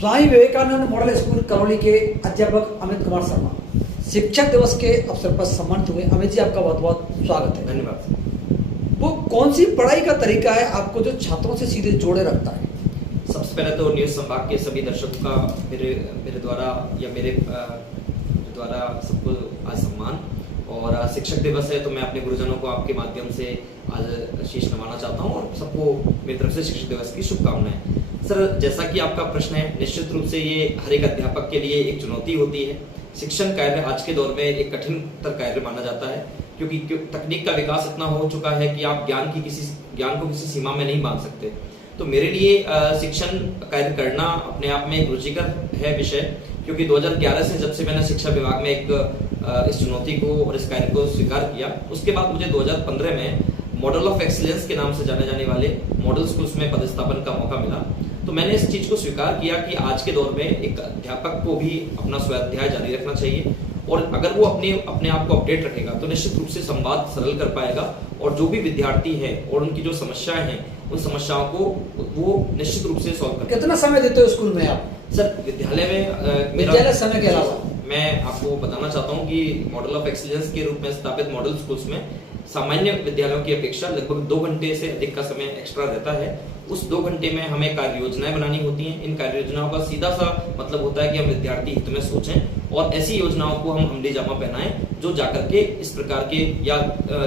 Swami Vivekananda model school Karauli के अध्यापक अमित कुमार शर्मा शिक्षक दिवस के अवसर पर सम्मानित हुए। अमित जी, आपका बहुत बहुत स्वागत है। धन्यवाद। वो कौन सी पढ़ाई का तरीका है आपको जो छात्रों से सीधे जोड़े रखता है? सबसे पहले तो न्यूज़ संभाग के सभी दर्शकों का मेरे द्वारा या मेरे द्वारा सबको आज सम्मान, और शिक्षक दिवस है तो मैं अपने गुरुजनों को आपके माध्यम से आज शीश नवाना चाहता हूं और सबको मेरी तरफ से शिक्षक दिवस की शुभकामनाएं। सर, जैसा कि आपका प्रश्न है, निश्चित रूप से ये हर एक अध्यापक के लिए एक चुनौती होती है। शिक्षण कार्य आज के दौर में एक कठिनतर कार्य माना जाता है, क्योंकि तकनीक का विकास इतना हो चुका है कि आप ज्ञान को किसी सीमा में नहीं बांध सकते। तो मेरे लिए शिक्षण कार्य करना अपने आप में एक रुचिकर है विषय, क्योंकि 2011 से जब से मैंने शिक्षा विभाग में इस चुनौती को और इस कार्य को स्वीकार किया, उसके बाद मुझे 2015 में मॉडल ऑफ एक्सीलेंस के नाम से जाने जाने वाले मॉडल स्कूल्स में पदस्थापन का मौका मिला। तो मैंने इस चीज को स्वीकार किया कि आज के दौर में एक अध्यापक को भी अपना स्वाध्याय जारी रखना चाहिए, और अगर वो अपने आप को अपडेट रखेगा तो निश्चित रूप से संवाद सरल कर पाएगा, और जो भी विद्यार्थी है और उनकी जो समस्याएं हैं उन समस्याओं को वो निश्चित रूप से सॉल्व कर। कितना समय देते हो स्कूल में आप? सर, विद्यालय में विद्यालय समय के अलावा मैं आपको बताना चाहता हूँ कि मॉडल ऑफ एक्सीलेंस के रूप में स्थापित मॉडल स्कूल्स में सामान्य विद्यालयों की अपेक्षा लगभग 2 घंटे से अधिक का समय एक्स्ट्रा रहता है। उस 2 घंटे में हमें कार्य योजनाएं बनानी होती हैं। इन कार्य योजनाओं का सीधा सा मतलब होता है कि हम विद्यार्थी हित में सोचें और ऐसी योजनाओं को हम अमली जामा पहनाएं जो जाकर के इस प्रकार के या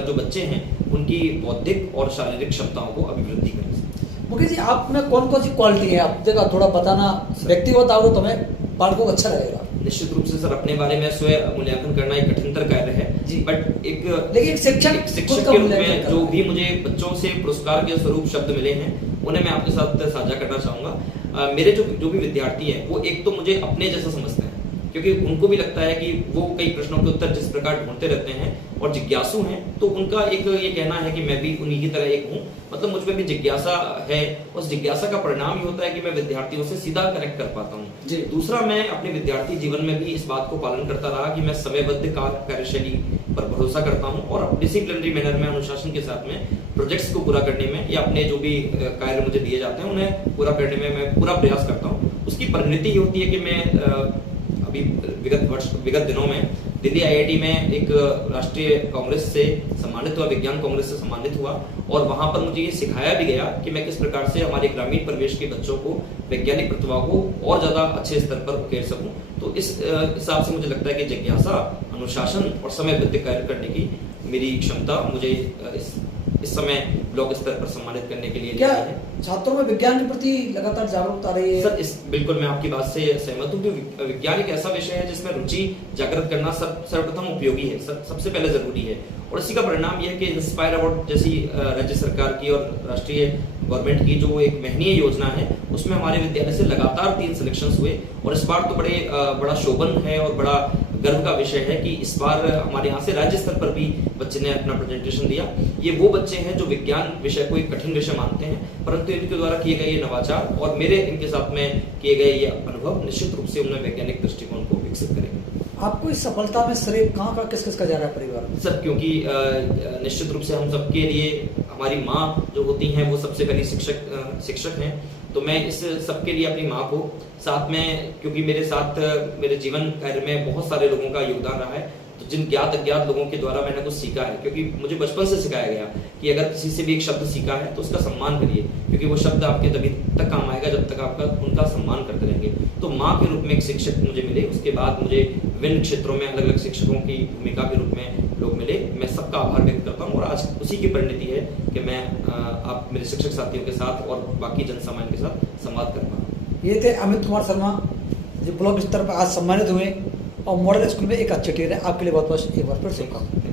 जो बच्चे हैं उनकी बौद्धिक और शारीरिक क्षमताओं को अभिवृद्धि करें। मुकेश जी, आप में कौन कौन सी क्वालिटी है आप जगह थोड़ा बताना, व्यक्तिगत आओ तो हमें पाठकों को अच्छा लगेगा। निश्चित रूप से सर, अपने बारे में स्वयं मूल्यांकन करना एक कठिनतर कार्य है जी, बट लेकिन शिक्षक के रूप में जो भी मुझे बच्चों से पुरस्कार के स्वरूप शब्द मिले हैं उन्हें मैं आपके साथ साझा करना चाहूंगा। मेरे जो भी विद्यार्थी हैं वो एक तो मुझे अपने जैसा समझते हैं, क्योंकि उनको भी लगता है कि वो कई प्रश्नों के उत्तर जिस प्रकार ढूंढते रहते हैं और जिज्ञासु हैं, तो उनका एक ये कहना है कि मैं भी उन्हीं की तरह एक हूँ, मतलब मुझ में भी जिज्ञासा है। उस जिज्ञासा का परिणाम ये होता है कि मैं विद्यार्थियों से सीधा कनेक्ट कर पाता हूँ। दूसरा, मैं अपने विद्यार्थी जीवन में भी इस बात को पालन करता रहा कि मैं समयबद्ध कार्यशैली पर भरोसा करता हूँ और डिसिप्लिनरी मैनर में, अनुशासन के साथ में प्रोजेक्ट्स को पूरा करने में या अपने जो भी कार्य मुझे दिए जाते हैं उन्हें पूरा करने में मैं पूरा प्रयास करता हूँ। उसकी परिणति ये होती है कि मैं अभी विगत दिनों में दिल्ली IIT में एक राष्ट्रीय कांग्रेस से सम्मानित हुआ, विज्ञान कांग्रेस से सम्मानित हुआ, और वहां पर मुझे ये सिखाया भी गया कि मैं किस प्रकार से हमारे ग्रामीण परिवेश के बच्चों को वैज्ञानिक प्रतिभा को और ज्यादा अच्छे स्तर पर उकेर सकूं। तो इस हिसाब से मुझे लगता है कि जिज्ञासा, अनुशासन और समयबद्ध कार्य करने की मेरी क्षमता मुझे इस समय ब्लॉक स्तर पर सम्मानित करने के लिए क्या छात्रों में विज्ञान के प्रति लगातार जागरूकता आ रही है? सर, बिल्कुल मैं आपकी बात से सहमत हूँ कि विज्ञान एक ऐसा विषय है जिसमें रुचि जागृत करना सर्वप्रथम उपयोगी है, सबसे पहले जरूरी है। और इसी का परिणाम यह है कि इंस्पायर अवार्ड जैसी राज्य सरकार की और राष्ट्रीय गवर्नमेंट की जो एक महनीय योजना है उसमें हमारे विद्यालय से लगातार 3 सिलेक्शंस हुए, और इस बार तो बड़ा शोभन है और बड़ा गर्व का विषय है कि इस बार हमारे यहाँ से राज्य स्तर पर भी बच्चे ने अपना प्रेजेंटेशन दिया। ये वो बच्चे हैं जो विज्ञान विषय को एक कठिन विषय मानते हैं, परंतु इनके द्वारा किए गए ये नवाचार और मेरे इनके साथ में किए गए ये अनुभव निश्चित रूप से उन्हें वैज्ञानिक दृष्टिकोण को विकसित करेंगे। आपको इस सफलता में श्रेय कहाँ का किस का जा रहा है परिवार में? सर, क्योंकि निश्चित रूप से हम सबके लिए हमारी माँ जो होती हैं वो सबसे पहली शिक्षक हैं, तो मैं इस सबके लिए अपनी माँ को साथ में, क्योंकि मेरे साथ मेरे जीवन कार्य में बहुत सारे लोगों का योगदान रहा है, तो जिन ज्ञात अज्ञात लोगों के द्वारा मैंने कुछ सीखा है, क्योंकि मुझे बचपन से सिखाया गया कि अगर किसी से भी एक शब्द सीखा है तो उसका सम्मान करिए, क्योंकि वो शब्द आपके तभी तक काम आएगा जब तक आपका उनका सम्मान करते रहेंगे। तो माँ के रूप में एक शिक्षक मुझे मिले, उसके बाद मुझे विभिन्न क्षेत्रों में अलग अलग शिक्षकों की भूमिका के रूप में लोग मिले। मैं सबका आभार व्यक्त करता हूँ, और आज उसी की परिणति है कि मैं आप मेरे शिक्षक साथियों के साथ और बाकी जन सामान्य के साथ संवाद कर पा रहा हूँ। ये थे अमित कुमार शर्मा जो ब्लॉक स्तर पर आज सम्मानित हुए और मॉडल स्कूल में एक अच्छे टीचर है। आपके लिए बहुत बहुत एक बार फिर शुभकामनाएं।